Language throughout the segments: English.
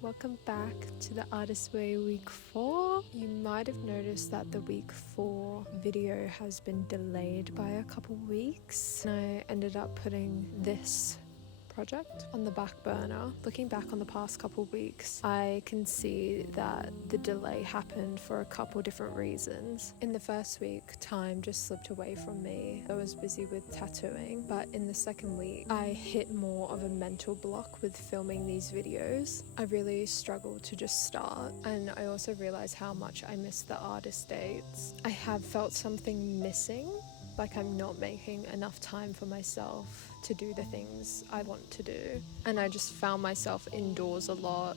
Welcome back to the Artist Way week 4. You might have noticed that the week 4 video has been delayed by a couple weeks. And I ended up putting this project on the back burner. Looking back on the past couple weeks, I can see that the delay happened for a couple different reasons. In the first week, time just slipped away from me. I was busy with tattooing, but in the second week, I hit more of a mental block with filming these videos. I really struggled to just start, and I also realized how much I missed the artist dates. I have felt something missing, like I'm not making enough time for myself to do the things I want to do. And I just found myself indoors a lot,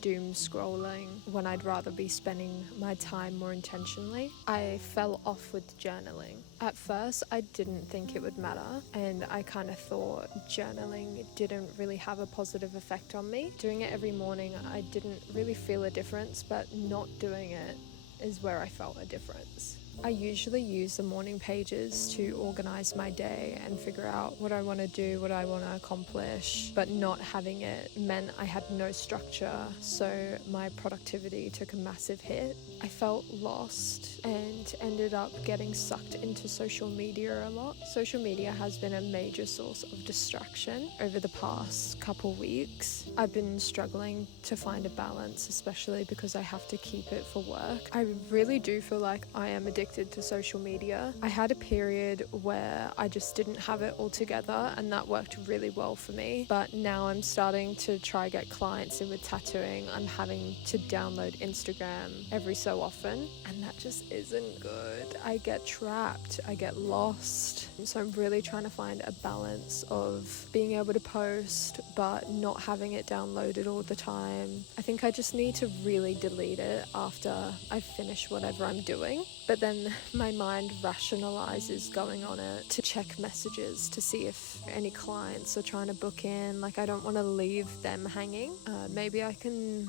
doom scrolling, when I'd rather be spending my time more intentionally. I fell off with journaling. At first, I didn't think it would matter, and I kind of thought journaling didn't really have a positive effect on me. Doing it every morning, I didn't really feel a difference, but not doing it is where I felt a difference. I usually use the morning pages to organize my day and figure out what I want to do, what I want to accomplish, but not having it meant I had no structure, so my productivity took a massive hit. I felt lost and ended up getting sucked into social media a lot. Social media has been a major source of distraction over the past couple weeks. I've been struggling to find a balance, especially because I have to keep it for work. I really do feel like I am addicted to social media. I had a period where I just didn't have it all together, and that worked really well for me. But now I'm starting to try get clients in with tattooing. I'm having to download Instagram every so often, and that just isn't good. I get trapped, I get lost. So I'm really trying to find a balance of being able to post but not having it downloaded all the time. I think I just need to really delete it after I finish whatever I'm doing. But then my mind rationalizes going on it to check messages to see if any clients are trying to book in. Like, I don't want to leave them hanging. Maybe I can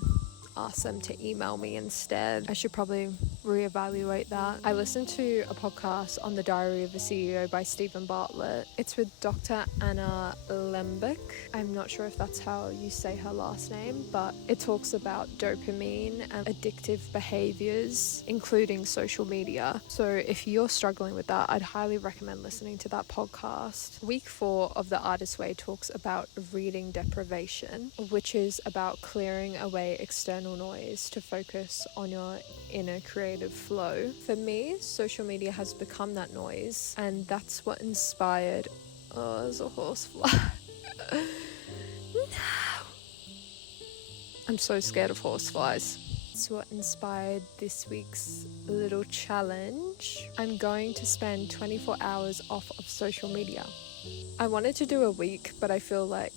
ask them to email me instead. I should probably reevaluate that. I listened to a podcast on the Diary of a CEO by Stephen Bartlett. It's with Dr. Anna Lembach. I'm not sure if that's how you say her last name, but it talks about dopamine and addictive behaviors, including social media. So if you're struggling with that, I'd highly recommend listening to that podcast. Week 4 of the Artist Way talks about reading deprivation, which is about clearing away external noise to focus on your inner creative flow. For me, social media has become that noise, and that's what inspired... Oh, there's a horsefly. No! I'm so scared of horseflies. It's what inspired this week's little challenge. I'm going to spend 24 hours off of social media. I wanted to do a week, but I feel like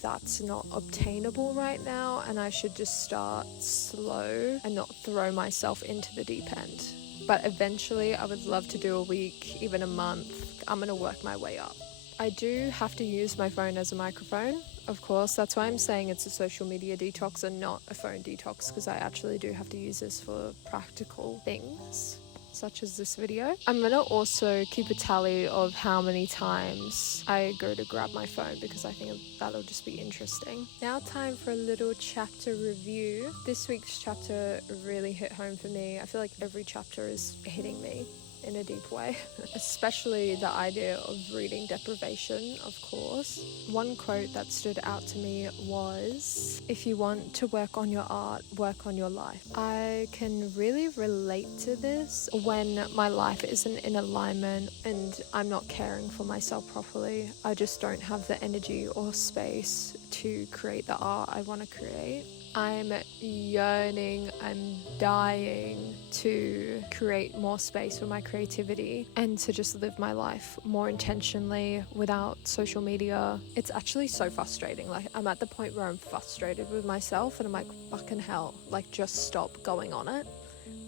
that's not obtainable right now, and I should just start slow and not throw myself into the deep end. But eventually I would love to do a week, even a month. I'm gonna work my way up. I do have to use my phone as a microphone, of course. That's why I'm saying it's a social media detox and not a phone detox, because I actually do have to use this for practical things, such as this video. I'm gonna also keep a tally of how many times I go to grab my phone, because I think that'll just be interesting. Now time for a little chapter review. This week's chapter really hit home for me. I feel like every chapter is hitting me in a deep way, especially the idea of reading deprivation, of course. One quote that stood out to me was, "If you want to work on your art, work on your life." I can really relate to this when my life isn't in alignment and I'm not caring for myself properly. I just don't have the energy or space to create the art I want to create. I'm yearning, I'm dying to create more space for my creativity and to just live my life more intentionally without social media. It's actually so frustrating. Like, I'm at the point where I'm frustrated with myself and I'm like, fucking hell, like, just stop going on it.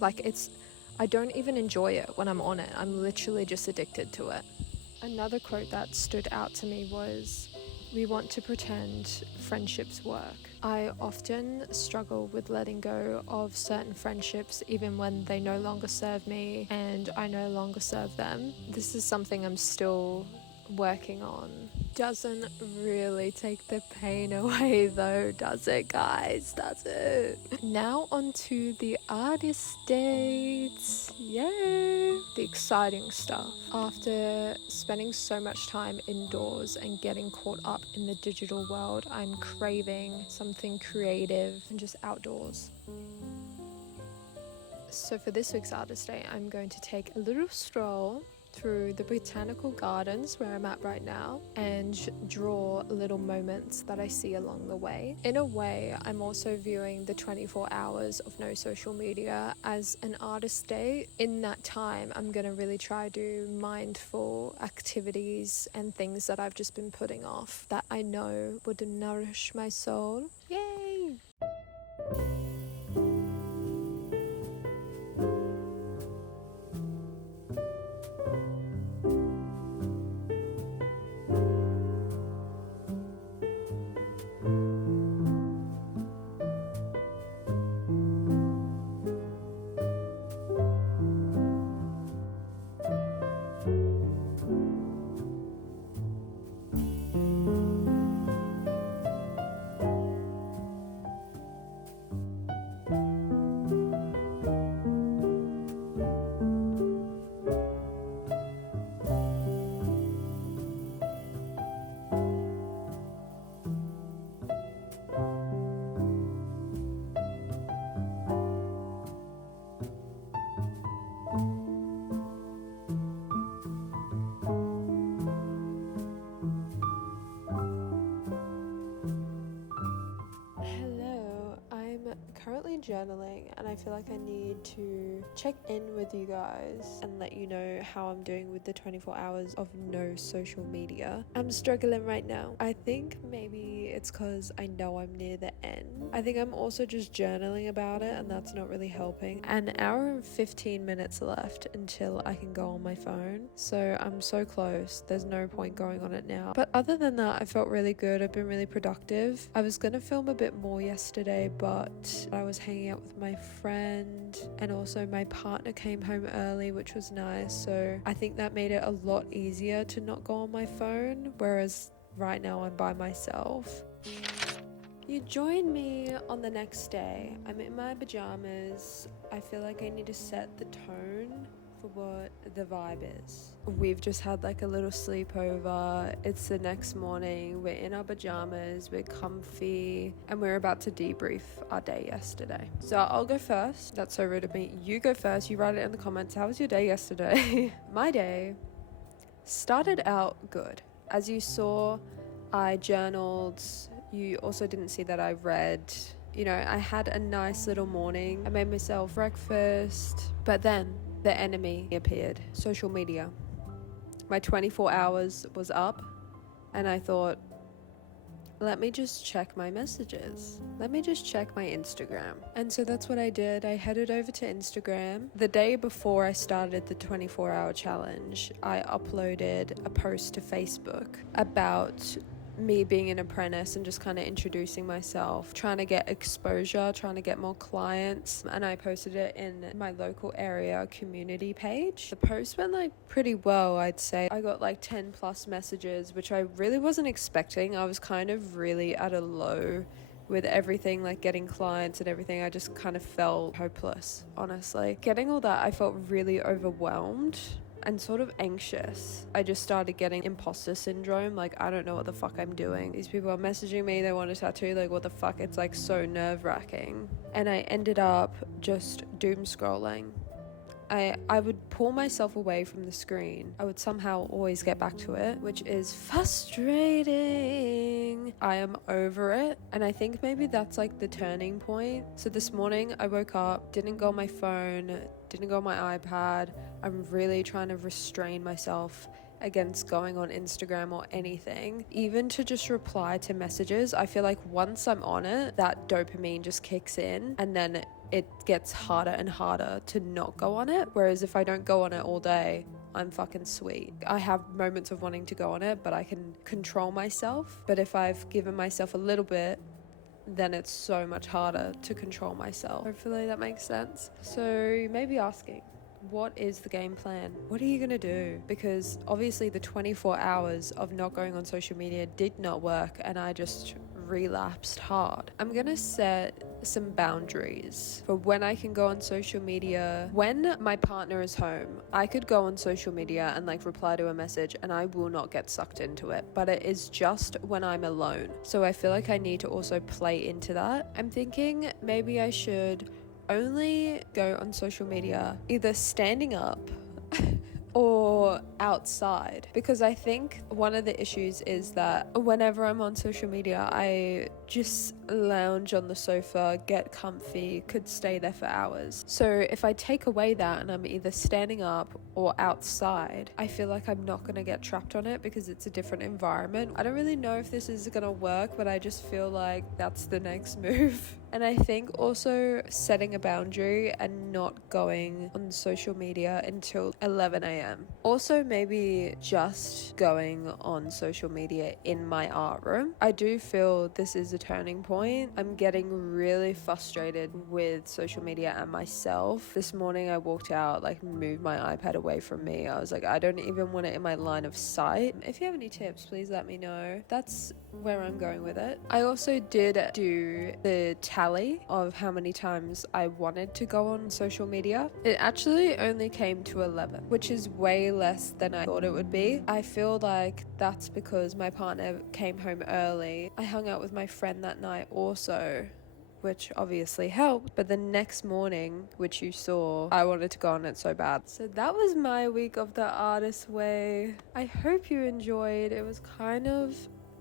Like, I don't even enjoy it when I'm on it. I'm literally just addicted to it. Another quote that stood out to me was, "We want to pretend friendships work." I often struggle with letting go of certain friendships, even when they no longer serve me and I no longer serve them. This is something I'm still working on. Doesn't really take the pain away though, does it, guys? Does it? Now on to the artist dates. Yay! The exciting stuff. After spending so much time indoors and getting caught up in the digital world, I'm craving something creative and just outdoors. So for this week's artist day, I'm going to take a little stroll through the botanical gardens where I'm at right now and draw little moments that I see along the way. In a way, I'm also viewing the 24 hours of no social media as an artist day. In that time, I'm going to really try to do mindful activities and things that I've just been putting off that I know would nourish my soul. Yay! Currently journaling, and I feel like I need to check in with you guys and let you know how I'm doing with the 24 hours of no social media. I'm struggling right now. I think maybe it's because I know I'm near the end. I think I'm also just journaling about it, and that's not really helping. An hour and 15 minutes left until I can go on my phone, so I'm so close. There's no point going on it now. But other than that, I felt really good. I've been really productive. I was gonna film a bit more yesterday, but I was hanging out with my friend, and also my partner came home early, which was nice, so I think that made it a lot easier to not go on my phone, whereas right now I'm by myself. You join me on the next day. I'm in my pajamas. I feel like I need to set the tone for what the vibe is. We've just had like a little sleepover. It's the next morning. We're in our pajamas, we're comfy, and we're about to debrief our day yesterday. So I'll go first. That's so rude of me. You go first. You write it in the comments. How was your day yesterday? My day started out good. As you saw, I journaled. You also didn't see that I read. You know, I had a nice little morning. I made myself breakfast, but then the enemy appeared, social media. My 24 hours was up, and I thought, let me just check my messages. Let me just check my Instagram. And so that's what I did. I headed over to Instagram. The day before I started the 24-hour challenge, I uploaded a post to Facebook about me being an apprentice and just kind of introducing myself, trying to get exposure, trying to get more clients, and I posted it in my local area community page. The post went like pretty well, I'd say. I got like 10 plus messages, which I really wasn't expecting. I was kind of really at a low with everything, like getting clients and everything. I just kind of felt hopeless, honestly. Getting all that, I felt really overwhelmed and sort of anxious. I just started getting imposter syndrome, like I don't know what the fuck I'm doing. These people are messaging me, they want a tattoo, like what the fuck. It's like so nerve-wracking. And I ended up just doom scrolling. I would pull myself away from the screen. I would somehow always get back to it, which is frustrating. I am over it, and I think maybe that's like the turning point. So this morning I woke up, didn't go on my phone, didn't go on my iPad. I'm really trying to restrain myself against going on Instagram or anything, even to just reply to messages. I feel like once I'm on it, that dopamine just kicks in, and then it gets harder and harder to not go on it. Whereas if I don't go on it all day, I'm fucking sweet. I have moments of wanting to go on it, but I can control myself. But if I've given myself a little bit, then it's so much harder to control myself. Hopefully that makes sense. So you may be asking, what is the game plan? What are you gonna do? Because obviously the 24 hours of not going on social media did not work, and I just relapsed hard. I'm gonna set some boundaries for when I can go on social media. When my partner is home, I could go on social media and like reply to a message and I will not get sucked into it, but it is just when I'm alone. So I feel like I need to also play into that. I'm thinking maybe I should only go on social media either standing up or outside, because I think one of the issues is that whenever I'm on social media, I just lounge on the sofa, get comfy, could stay there for hours. So if I take away that and I'm either standing up or outside, I feel like I'm not going to get trapped on it because it's a different environment. I don't really know if this is going to work, but I just feel like that's the next move. And I think also setting a boundary and not going on social media until 11 a.m. Also, maybe just going on social media in my art room. I do feel this is a turning point. I'm getting really frustrated with social media and myself. This morning I walked out, like moved my iPad away from me. I was like, I don't even want it in my line of sight. If you have any tips, please let me know. That's where I'm going with it. I also did do the tally of how many times I wanted to go on social media. It actually only came to 11, which is way less than I thought it would be. I feel like that's because my partner came home early. I hung out with my friend that night also, which obviously helped, but the next morning, which you saw, I wanted to go on it so bad. So that was my week of the artist way. I hope you enjoyed. It was kind of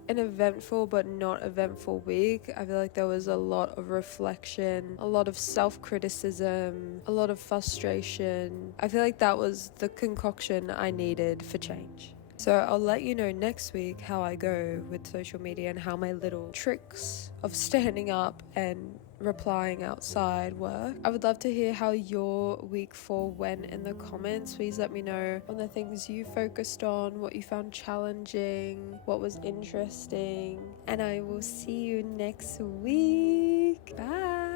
an eventful but not eventful week. I feel like there was a lot of reflection, a lot of self-criticism, a lot of frustration. I feel like that was the concoction I needed for change. So I'll let you know next week how I go with social media and how my little tricks of standing up and replying outside work. I would love to hear how your week 4 went in the comments. Please let me know on the things you focused on, what you found challenging, what was interesting, and I will see you next week. Bye.